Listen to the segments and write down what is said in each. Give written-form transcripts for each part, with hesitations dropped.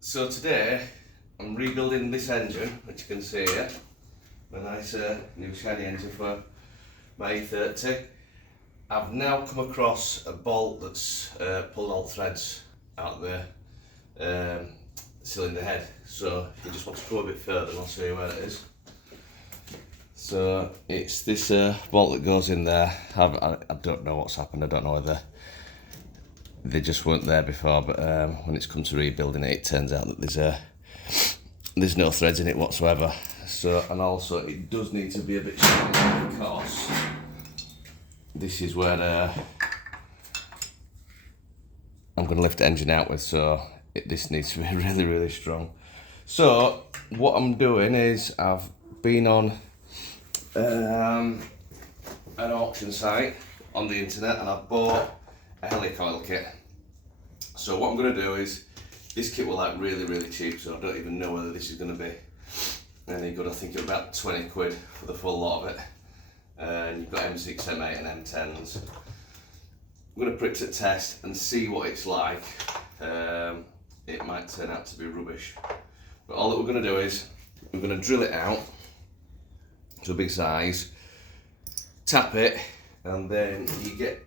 So today I'm rebuilding this engine, which you can see here, a nice new shiny engine for my E30. I've now come across a bolt that's pulled all threads out of the cylinder head, so if you just want to go a bit further, I'll show you where it is. So it's this bolt that goes in there. I don't know what's happened, I don't know whether they just weren't there before, but when it's come to rebuilding it, it turns out that there's no threads in it whatsoever. So, and also it does need to be a bit stronger because this is where I'm going to lift the engine out with, so this needs to be really, really strong. So what I'm doing is I've been on an auction site on the internet and I've bought a Helicoil kit. So what I'm going to do is, this kit was like really, really cheap, so I don't even know whether this is going to be any good. I think it's about 20 quid for the full lot of it. And you've got M6, M8 and M10s. I'm going to put it to test and see what it's like. It might turn out to be rubbish. But all that we're going to do is, we're going to drill it out to a big size, tap it, and then you get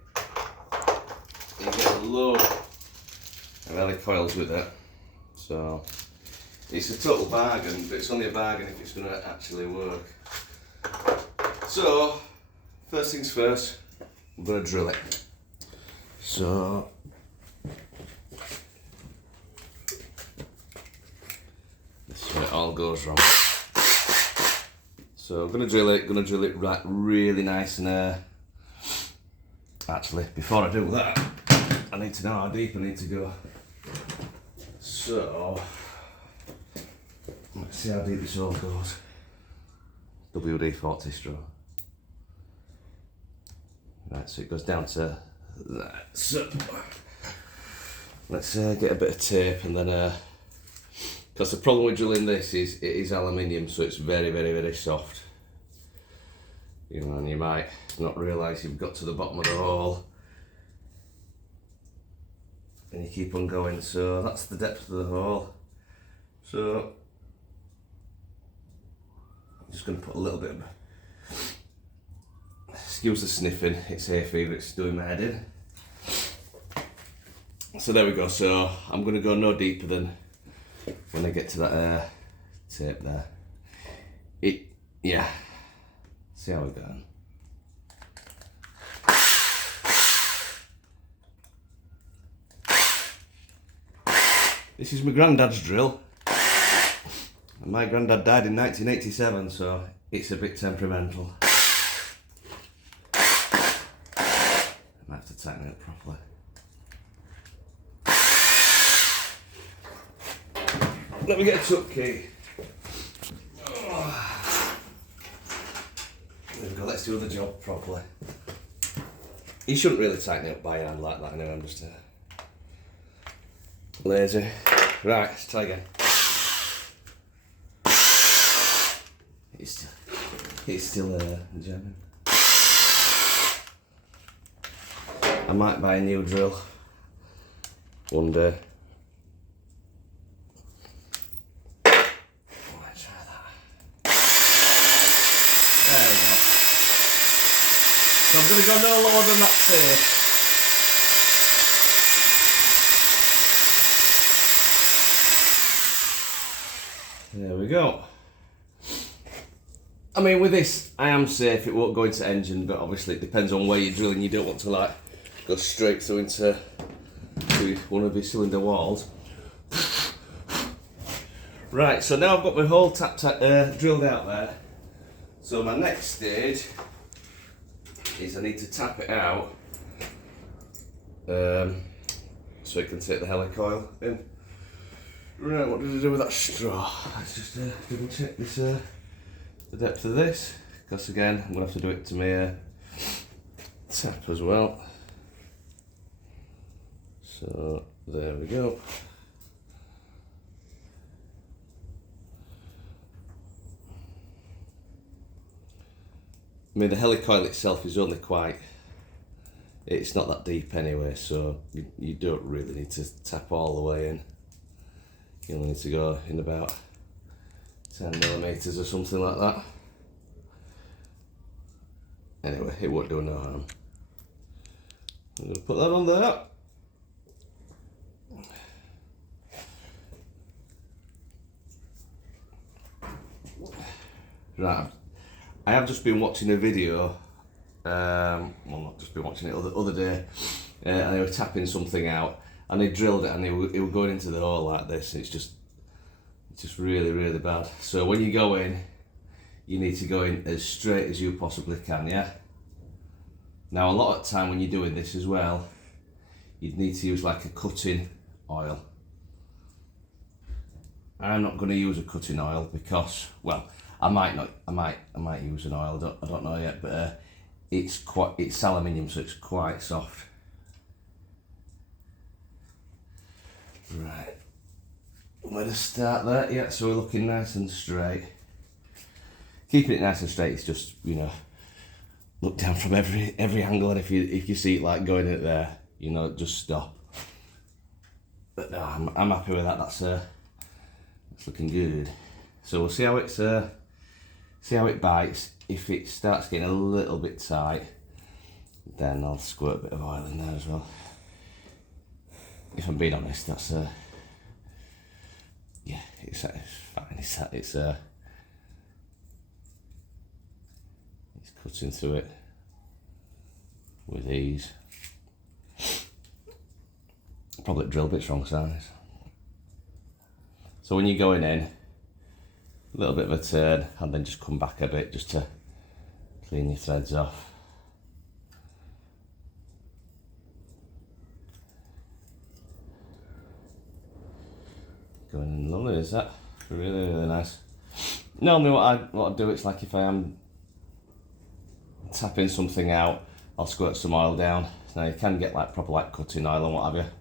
a load of helicoils with it. So it's a total bargain, but it's only a bargain if it's going to actually work. So first things first, I'm going to drill it. So this is where it all goes wrong. So I'm going to drill it right, really nice and actually, before I do that, I need to know how deep I need to go. So, let's see how deep this hole goes. WD-40 straw. Right, so it goes down to that. So, let's get a bit of tape and then, because the problem with drilling this is it is aluminium, so it's very, very, very soft. You know, and you might not realise you've got to the bottom of the hole and you keep on going. So that's the depth of the hole. So I'm just going to put a little bit of, excuse the sniffing, it's hay fever, it's doing my head in. So there we go. So I'm going to go no deeper than when I get to that tape there. Yeah. See how we're going. This is my granddad's drill. And my granddad died in 1987, so it's a bit temperamental. I might have to tighten it properly. Let me get a tuck key. There we go, let's do the job properly. You shouldn't really tighten it up by hand like that anyway, I'm just lazy. Right, let's try again. It's still jamming. I might buy a new drill one day. So I'm going to go no lower than that tape. There we go. I mean, with this, I am safe, it won't go into engine, but obviously it depends on where you're drilling. You don't want to like go straight through into one of your cylinder walls. Right, so now I've got my hole drilled out there. So my next stage is I need to tap it out so it can take the helicoil in. Right, what did I do with that straw? Let's just double check this, the depth of this, because again I'm going to have to do it to my tap as well. So there we go. I mean, the helicoil itself is only it's not that deep anyway, so you don't really need to tap all the way in. You only need to go in about 10mm or something like that. Anyway, it won't do no harm. I'm going to put that on there. Right, I have just been watching a video, well not just been watching it, other day, and they were tapping something out, and they drilled it, and it were going into the hole like this. It's just really, really bad. So when you go in, you need to go in as straight as you possibly can, yeah? Now a lot of the time when you're doing this as well, you'd need to use like a cutting oil. I'm not going to use a cutting oil because, well, I might use an oil. I don't know yet, but it's aluminium, so it's quite soft. Right, I'm going to start there. Yeah, so we're looking nice and straight. Keeping it nice and straight is just, you know, look down from every angle, and if you see it like going in there, you know, just stop. But no, I'm happy with that. That's looking good. So we'll see how it bites. If it starts getting a little bit tight, then I'll squirt a bit of oil in there as well. If I'm being honest, that's yeah, it's fine. It's cutting through it with ease. Probably drill bits wrong size. So when you're going in, a little bit of a turn, and then just come back a bit just to clean your threads off. Going in lovely, is that? Really, really nice. Normally what I do, it's like if I am tapping something out, I'll squirt some oil down. Now you can get like proper like cutting oil and what have you.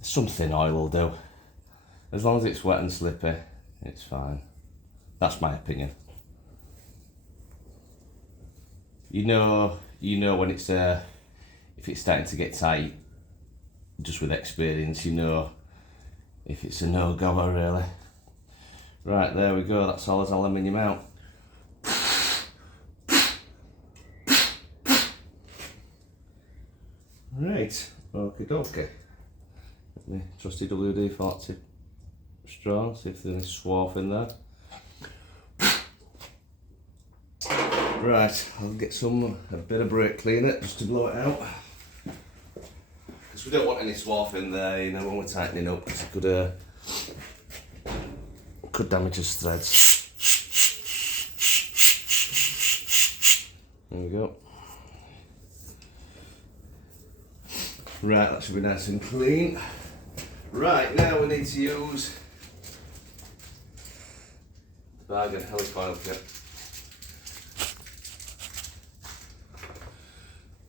Something oil will do. As long as it's wet and slippy, it's fine. That's my opinion. You know when it's if it's starting to get tight, just with experience, you know if it's a no-goer really. Right, there we go, that's all as aluminium out. Right, okie dokie. My trusty WD-40 straw, see if there's any swarf in there. Right, I'll get a bit of brake cleaner just to blow it out. Because we don't want any swarf in there, you know, when we're tightening up, because it could damage his threads. There we go. Right, that should be nice and clean. Right, now we need to use the bargain Helicoil kit.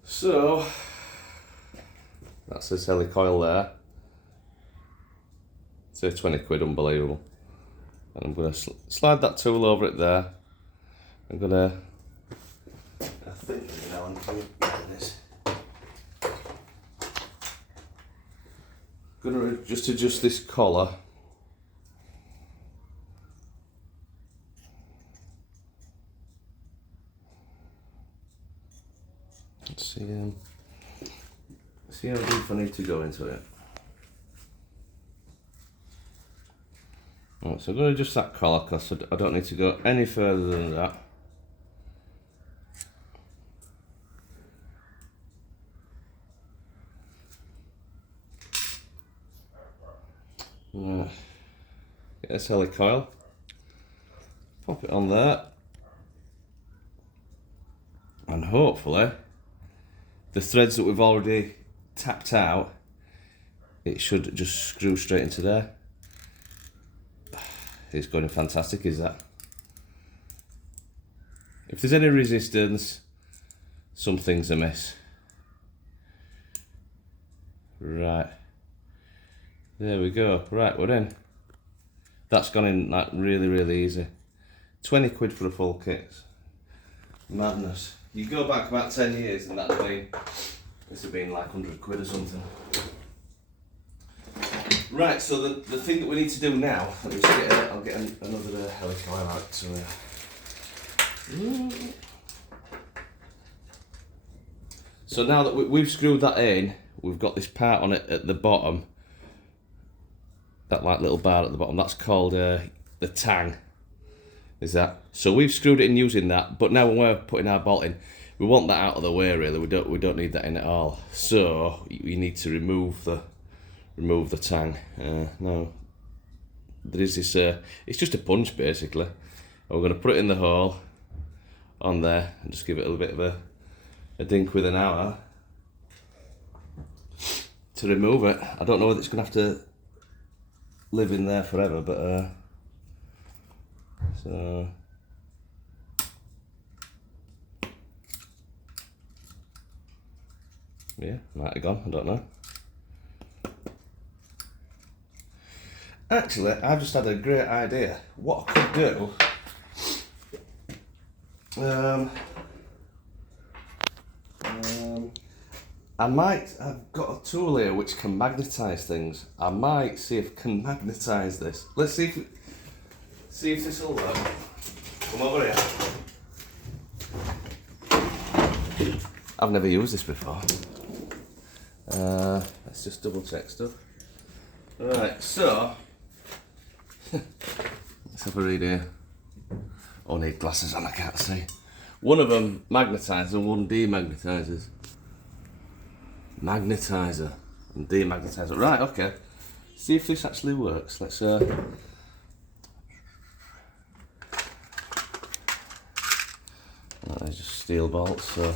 So, that's this Helicoil there. Say 20 quid, unbelievable. And I'm going to slide that tool over it there. I'm going to, I think there's an Allen key in this. I'm going to just adjust this collar. Let's see how deep I need to go into it. Right, so I'm going to adjust that collar because I don't need to go any further than that. Get this Helicoil, pop it on there, and hopefully the threads that we've already tapped out, it should just screw straight into there. It's going fantastic, is that? If there's any resistance, something's amiss. Right, there we go. Right, we're in. That's gone in like really, really easy. 20 quid for a full kit. Madness. You go back about 10 years and this would have been like 100 quid or something. Right, so the thing that we need to do now, let me just I'll get another helicoil out to So now that we've screwed that in, we've got this part on it at the bottom, that like little bar at the bottom, that's called the tang, is that. So we've screwed it in using that, but now when we're putting our bolt in, we want that out of the way really, we don't need that in at all. So you need to remove the tang. Now there is this, it's just a punch basically. We're going to put it in the hole on there and just give it a little bit of a dink with an hour to remove it. I don't know whether it's going to have to live in there forever, but so yeah, might have gone, I don't know. Actually, I've just had a great idea. What I could do, I've got a tool here which can magnetise things. I might see if I can magnetise this. Let's see if this will work. Come over here. I've never used this before. Let's just double check stuff. Right, so let's have a read here. Oh, I need glasses on, I can't see. One of them magnetises and one demagnetises. Magnetiser and demagnetiser. Right, okay. See if this actually works. Let's there's just steel bolts, so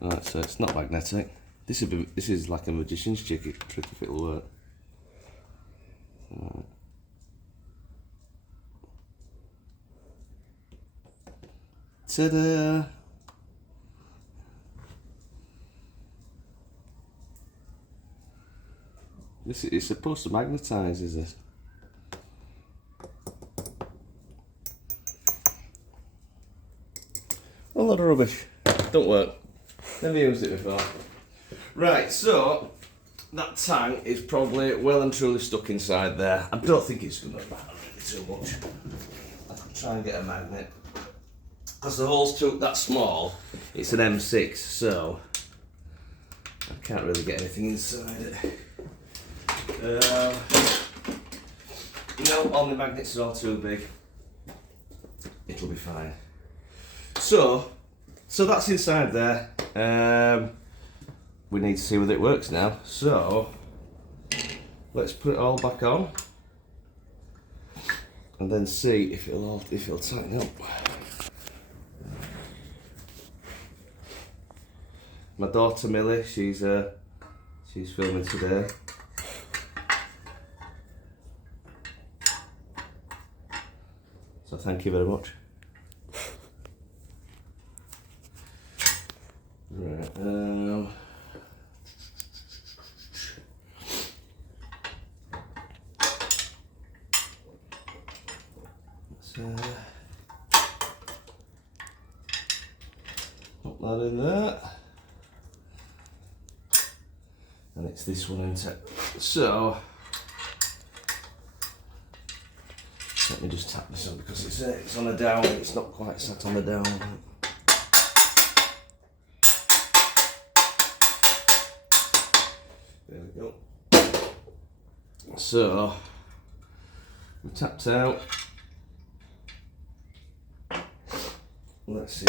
right, so it's not magnetic. This is like a magician's trick if it'll work. Right. Ta-da! This is supposed to magnetise, is it? A lot of rubbish. Don't work. Never used it before. Right, so that tang is probably well and truly stuck inside there. I don't think it's going to matter really too much. I could try and get a magnet. Because the hole's that small, it's an M6, so I can't really get anything inside it. No, all the magnets are all too big. It'll be fine. So that's inside there. We need to see whether it works now. So let's put it all back on and then see if it'll tighten up. My daughter Millie, she's filming today. So thank you very much. Right, put that in there. And it's this one, isn't it? So let me just tap this on because it's on a down. It's not quite sat on the down. There we go. So we tapped out. Let's see.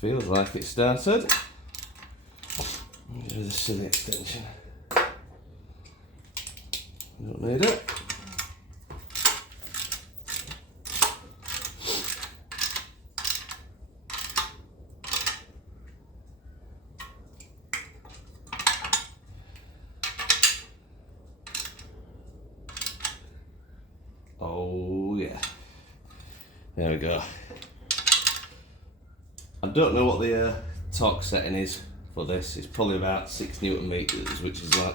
Feels like it started. Do the silly extension. Don't need it. Oh yeah. There we go. I don't know what the torque setting is for this. It's probably about 6 Newton meters, which is like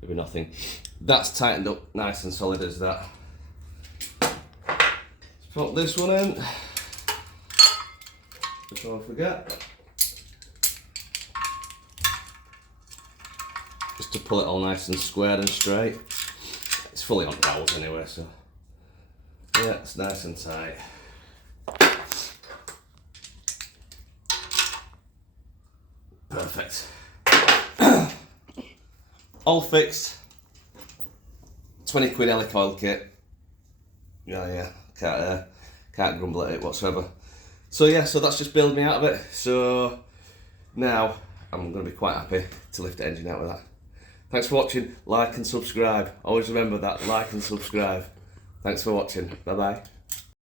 maybe nothing. that's tightened up nice and solid as that. Let's put this one in before I forget. Just to pull it all nice and squared and straight. It's fully on rolls anyway, so yeah, it's nice and tight. Perfect. All fixed. 20 quid Helicoil kit. Yeah, can't grumble at it whatsoever. So yeah, so that's just bailed me out of it. So now I'm going to be quite happy to lift the engine out with that. Thanks for watching. Like and subscribe. Always remember that, like and subscribe. Thanks for watching. Bye bye.